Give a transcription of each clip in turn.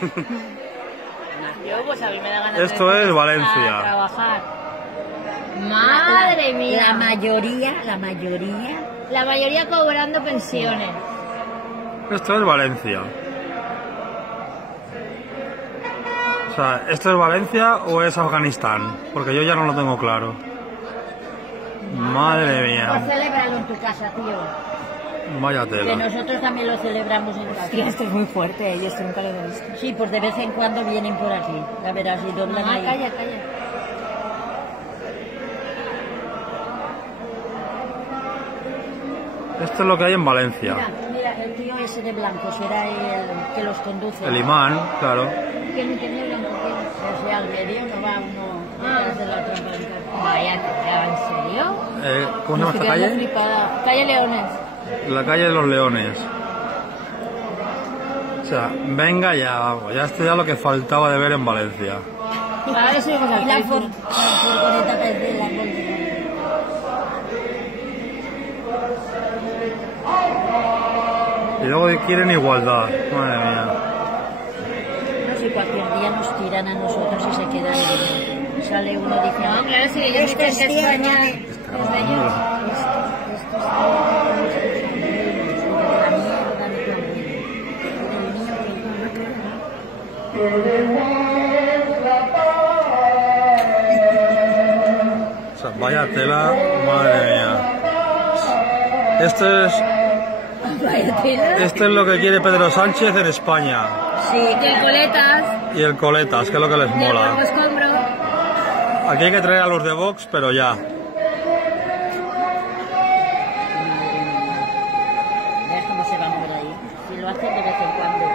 Yo, pues a mí me da ganas Esto de es Valencia. a trabajar. Madre mía. La mayoría cobrando pensiones. Esto es Valencia. O sea, ¿esto es Valencia o es Afganistán? Porque yo ya no lo tengo claro. Madre Pues mía. celébralo en tu casa, tío. Vaya Que tela. nosotros también lo celebramos en casa. Hostia, esto es muy fuerte, yo esto nunca lo he visto. Sí, pues de vez en cuando vienen por aquí. Ya verás, y doblan ahí. Calla. Esto es lo que hay en Valencia. Mira, el tío ese de blanco será el que los conduce. El imán, claro. Que ni tenía blanco, o sea, al medio no va uno detrás de la trampa del carro. Vaya, ¿en serio? ¿Cómo se llama esta calle? Flipada. Calle Leones. La calle de los Leones. O sea, venga ya, vamos. Ya esto ya lo que faltaba de ver en Valencia. Ahora subimos al La Facebook. furgoneta de la Volkswagen. Y luego quieren igualdad. Madre mía. No sé, cualquier día nos tiran a nosotros y se quedan. Sale uno diciendo. No, claro, sí, ellos dicen que España es de ellos. O sea, vaya tela, madre mía. Esto es lo que quiere Pedro Sánchez en España. Sí, Y el coletas, Y el coletas, que es lo que les y el mola. huevo escombro. Aquí hay que traer a los de Vox, pero ya. ¿Ves cómo se van por ahí? Si lo hacen de vez en cuando.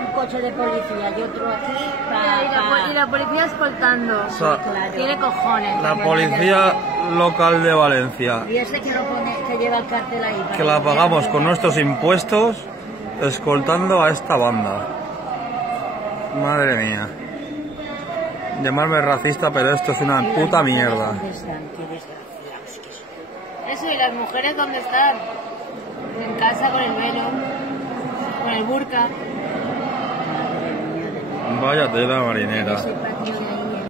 Un coche de policía y otro aquí Y la policía escoltando. O sea, Tiene cojones. la policía local de Valencia, Y ese que lo pone, que lleva el cartel ahí. que la pagamos con nuestros impuestos, escoltando a esta banda. Madre mía. Llamarme racista, pero esto es una puta mierda. ¿Dónde están? Qué desgraciados que son. Eso, ¿y las mujeres dónde están? En casa con el velo, con el burka. Vaya tela marinera. Ese patio de ahí